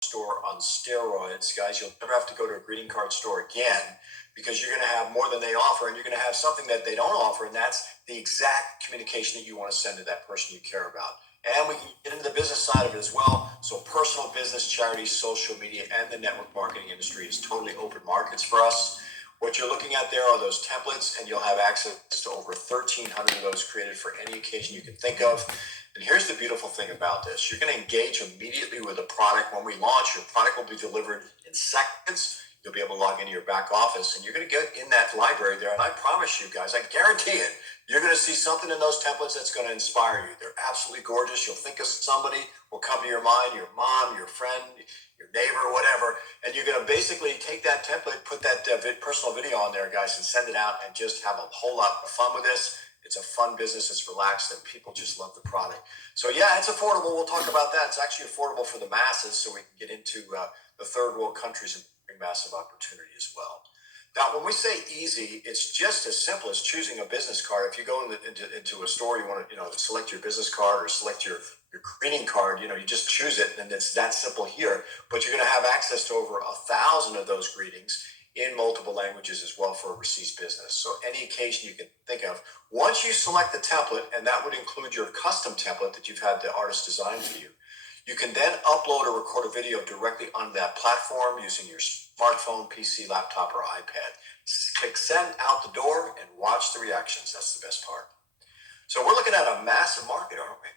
store on steroids, guys. You'll never have to go to a greeting card store again because you're going to have more than they offer, and you're going to have something that they don't offer, and that's the exact communication that you want to send to that person you care about. And we can get into the business side of it as well. So personal, business, charities, social media, and the network marketing industry is totally open markets for us. What you're looking at there are those templates, and you'll have access to over 1,300 of those created for any occasion you can think of. And here's the beautiful thing about this. You're going to engage immediately with the product. When we launch, your product will be delivered in seconds. You'll be able to log into your back office, and you're going to get in that library there. And I promise you guys, I guarantee it, you're going to see something in those templates that's going to inspire you. They're absolutely gorgeous. You'll think of somebody will come to your mind, your mom, your friend, your neighbor, whatever. And you're going to basically take that template, put that personal video on there, guys, and send it out and just have a whole lot of fun with this. It's a fun business. It's relaxed, and people just love the product. So yeah, it's affordable. We'll talk about that. It's actually affordable for the masses, so we can get into the third world countries and bring massive opportunity as well. Now, when we say easy, it's just as simple as choosing a business card. If you go into a store, you want to select your business card or select your greeting card. You just choose it, and it's that simple here. But you're going to have access to over 1,000 of those greetings in multiple languages as well for overseas business. So any occasion you can think of. Once you select the template, and that would include your custom template that you've had the artist design for you, you can then upload or record a video directly on that platform using your smartphone, PC, laptop, or iPad. Click send out the door and watch the reactions. That's the best part. So we're looking at a massive market, aren't we?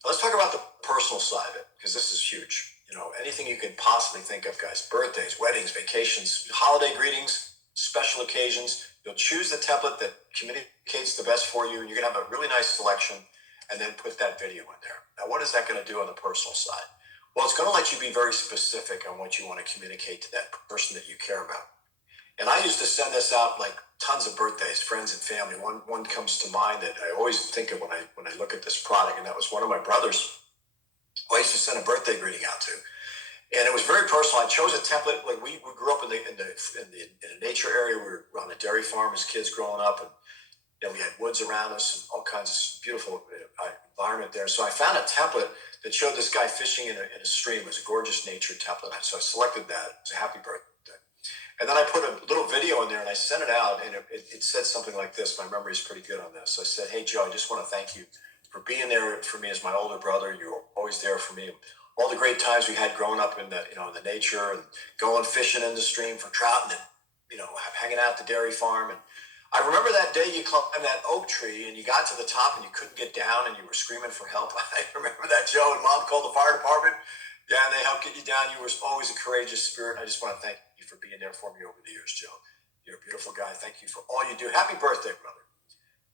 So let's talk about the personal side of it, because this is huge. Anything you can possibly think of, guys. Birthdays, weddings, vacations, holiday greetings, special occasions. You'll choose the template that communicates the best for you, and you're going to have a really nice selection, and then put that video in there. Now, what is that going to do on the personal side? Well, it's going to let you be very specific on what you want to communicate to that person that you care about. And I used to send this out like tons of birthdays, friends and family. One comes to mind that I always think of when I look at this product, and that was one of my brothers who I used to send a birthday greeting out to. And it was very personal. I chose a template. Like we grew up in a nature area. We were on a dairy farm as kids growing up, and we had woods around us and all kinds of beautiful environment there. So I found a template that showed this guy fishing in a stream. It was a gorgeous nature template. So I selected that. It was a happy birthday. And then I put a little video in there, and I sent it out, and it said something like this. My memory is pretty good on this. So I said, "Hey, Joe, I just want to thank you for being there for me as my older brother. You were always there for me. All the great times we had growing up in the nature, and going fishing in the stream for trout, and then, hanging out at the dairy farm. And I remember that day you climbed that oak tree and you got to the top and you couldn't get down and you were screaming for help. I remember that, Joe, and Mom called the fire department. Yeah, and they helped get you down. You were always a courageous spirit. I just want to thank you for being there for me over the years, Joe. You're a beautiful guy. Thank you for all you do. Happy birthday, brother."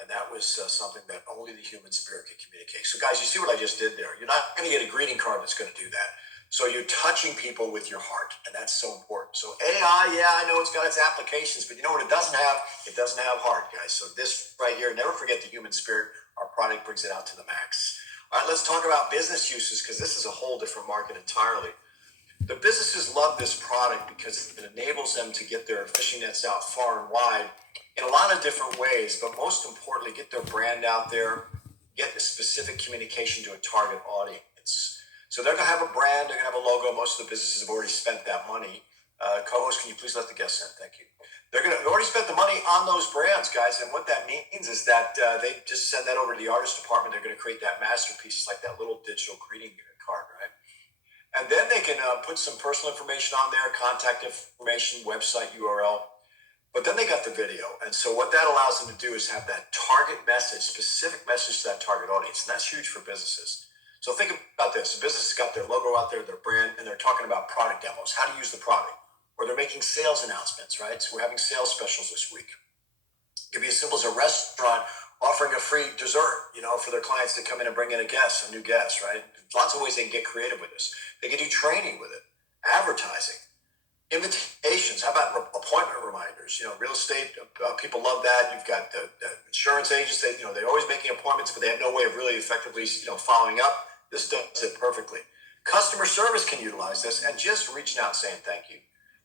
And that was something that only the human spirit can communicate. So guys, you see what I just did there? You're not going to get a greeting card that's going to do that. So you're touching people with your heart, and that's so important. So AI, yeah, I know it's got its applications, but you know what it doesn't have? It doesn't have heart, guys. So this right here, never forget the human spirit. Our product brings it out to the max. All right, let's talk about business uses, because this is a whole different market entirely. The businesses love this product because it enables them to get their fishing nets out far and wide in a lot of different ways, but most importantly, get their brand out there, get a specific communication to a target audience. So they're going to have a brand, they're going to have a logo. Most of the businesses have already spent that money. Co-host, can you please let the guests in? Thank you. They've already spent the money on those brands, guys, and what that means is that they just send that over to the artist department. They're going to create that masterpiece, like that little digital greeting card, right? And then they can put some personal information on there, contact information, website URL. But then they got the video. And so what that allows them to do is have that target message, specific message to that target audience. And that's huge for businesses. So think about this. A business has got their logo out there, their brand, and they're talking about product demos, how to use the product. Or they're making sales announcements, right? So we're having sales specials this week. It could be as simple as a restaurant offering a free dessert, for their clients to come in and bring in a new guest, right? Lots of ways they can get creative with this. They can do training with it, advertising, invitations. How about appointment reminders? Real estate, people love that. You've got the insurance agents. They're always making appointments, but they have no way of really effectively, following up. This does it perfectly. Customer service can utilize this, and just reaching out and saying thank you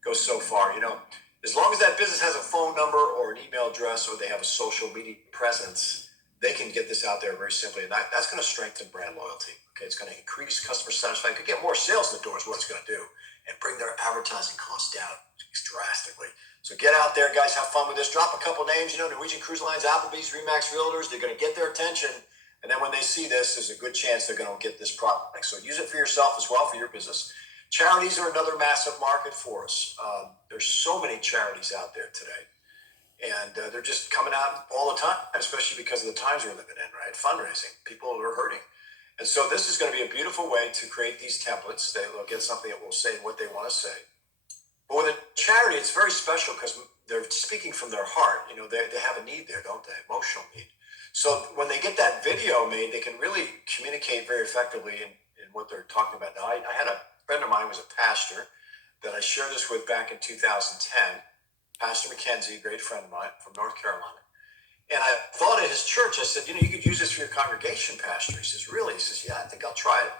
goes so far. As long as that business has a phone number or an email address, or they have a social media presence, they can get this out there very simply, and that's going to strengthen brand loyalty. Okay, it's going to increase customer satisfaction, could get more sales in the door is what it's going to do, and bring their advertising costs down drastically. So get out there, guys, have fun with this. Drop a couple names, Norwegian Cruise Lines, Applebee's, Remax Realtors. They're going to get their attention, and then when they see this, there's a good chance they're going to get this product. So use it for yourself as well, for your business. Charities are another massive market for us. There's so many charities out there today. And they're just coming out all the time, especially because of the times we're living in, right? Fundraising. People are hurting. And so this is going to be a beautiful way to create these templates. They'll get something that will say what they want to say. But with a charity, it's very special because they're speaking from their heart. They have a need there, don't they? Emotional need. So when they get that video made, they can really communicate very effectively in what they're talking about. Now, I had a friend of mine who was a pastor that I shared this with back in 2010. Pastor McKenzie, a great friend of mine from North Carolina. And I thought at his church, I said, you could use this for your congregation, Pastor. He says, really? He says, yeah, I think I'll try it.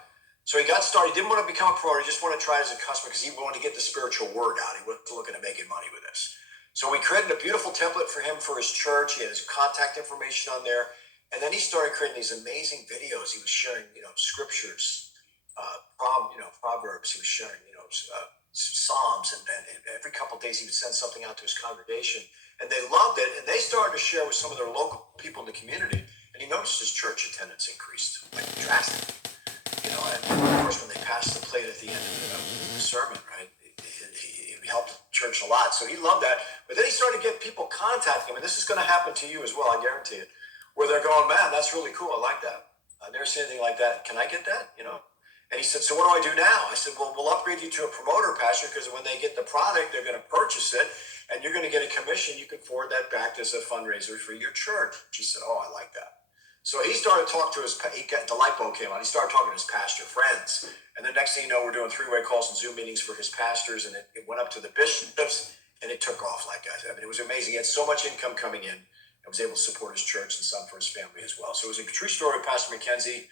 So he got started. He didn't want to become a promoter. He just wanted to try it as a customer because he wanted to get the spiritual word out. He wasn't looking at making money with this. So we created a beautiful template for him for his church. He had his contact information on there. And then he started creating these amazing videos. He was sharing, scriptures, Proverbs. He was sharing, Psalms, and every couple of days he would send something out to his congregation, and they loved it, and they started to share with some of their local people in the community, and he noticed his church attendance increased drastically. And of course when they passed the plate at the end of the sermon, right, he helped the church a lot, so he loved that. But then he started to get people contacting him, and this is going to happen to you as well, I guarantee it, where they're going, man, that's really cool, I like that. I've never seen anything like that. Can I get that? And he said, so what do I do now? I said, well, we'll upgrade you to a promoter, Pastor, because when they get the product, they're going to purchase it, and you're going to get a commission. You can forward that back as a fundraiser for your church. He said, oh, I like that. So he started to talk to the light bulb came on. He started talking to his pastor friends. And the next thing you know, we're doing three-way calls and Zoom meetings for his pastors, and it went up to the bishops, and it took off like that. I mean, it was amazing. He had so much income coming in, and was able to support his church and some for his family as well. So it was a true story of Pastor McKenzie.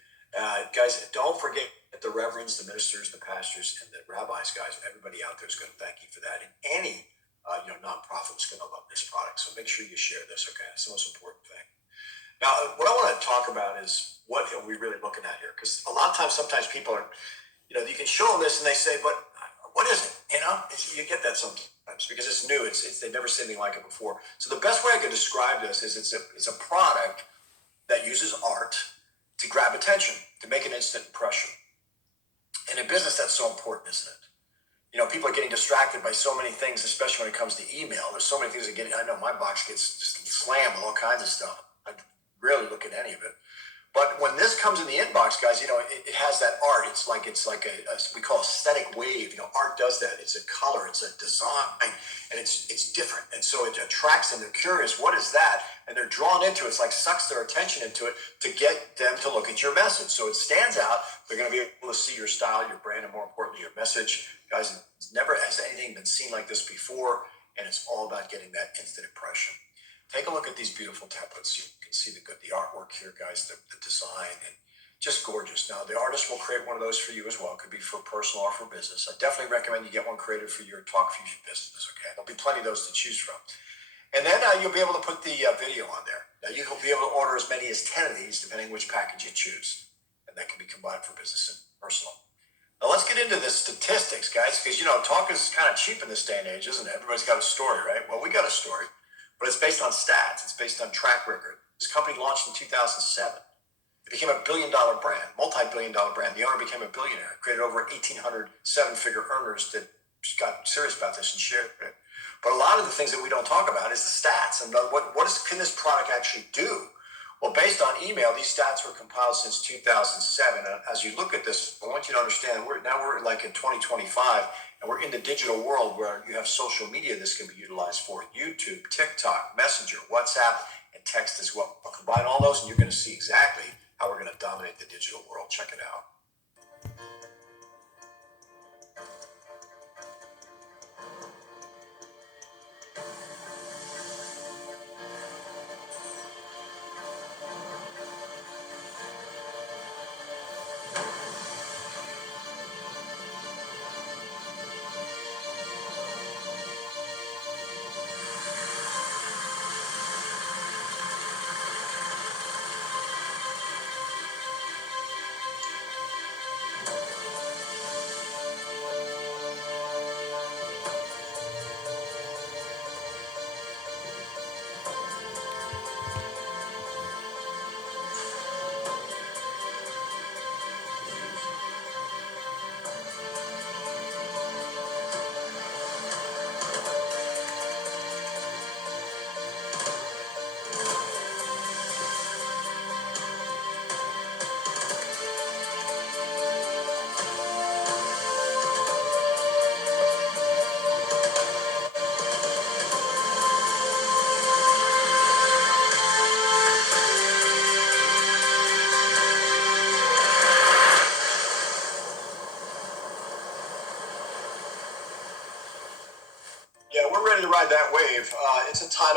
Guys, don't forget the reverends, the ministers, the pastors, and the rabbis, guys. Everybody out there is going to thank you for that. And any nonprofit is going to love this product. So make sure you share this, okay? That's the most important thing. Now, what I want to talk about is what are we really looking at here? Because a lot of times, sometimes people are, you can show them this and they say, but what is it? You get that sometimes because it's new. They've never seen anything like it before. So the best way I could describe this is it's a product that uses art to grab attention, to make an instant impression. And in business, that's so important, isn't it? People are getting distracted by so many things, especially when it comes to email. There's so many things I know my box gets just slammed with all kinds of stuff. I rarely look at any of it. But when this comes in the inbox, guys, it has that art. It's like a we call aesthetic wave. Art does that. It's a color, it's a design, and it's different. And so it attracts them. They're curious. What is that? And they're drawn into it. It's like sucks their attention into it to get them to look at your message. So it stands out. They're going to be able to see your style, your brand, and more importantly, your message. Guys, never has anything been seen like this before, and it's all about getting that instant impression. Take a look at these beautiful templates. You can see the artwork here, guys, the design, and just gorgeous. Now, the artist will create one of those for you as well. It could be for personal or for business. I definitely recommend you get one created for your Talk Fusion business, okay? There'll be plenty of those to choose from. And then you'll be able to put the video on there. Now, you'll be able to order as many as 10 of these, depending on which package you choose. And that can be combined for business and personal. Now, let's get into the statistics, guys, because, talk is kind of cheap in this day and age, isn't it? Everybody's got a story, right? Well, we got a story. But it's based on stats. It's based on track record. This company launched in 2007. It became a billion-dollar brand, multi-billion-dollar brand. The owner became a billionaire, created over 1,800 seven-figure earners that got serious about this and shared it. But a lot of the things that we don't talk about is the stats. And can this product actually do? Well, based on email, these stats were compiled since 2007. And as you look at this, I want you to understand, we're like in 2025, and we're in the digital world where you have social media this can be utilized for. YouTube, TikTok, Messenger, WhatsApp, and text as well. I'll combine all those and you're going to see exactly how we're going to dominate the digital world. Check it out. that wave. It's a time.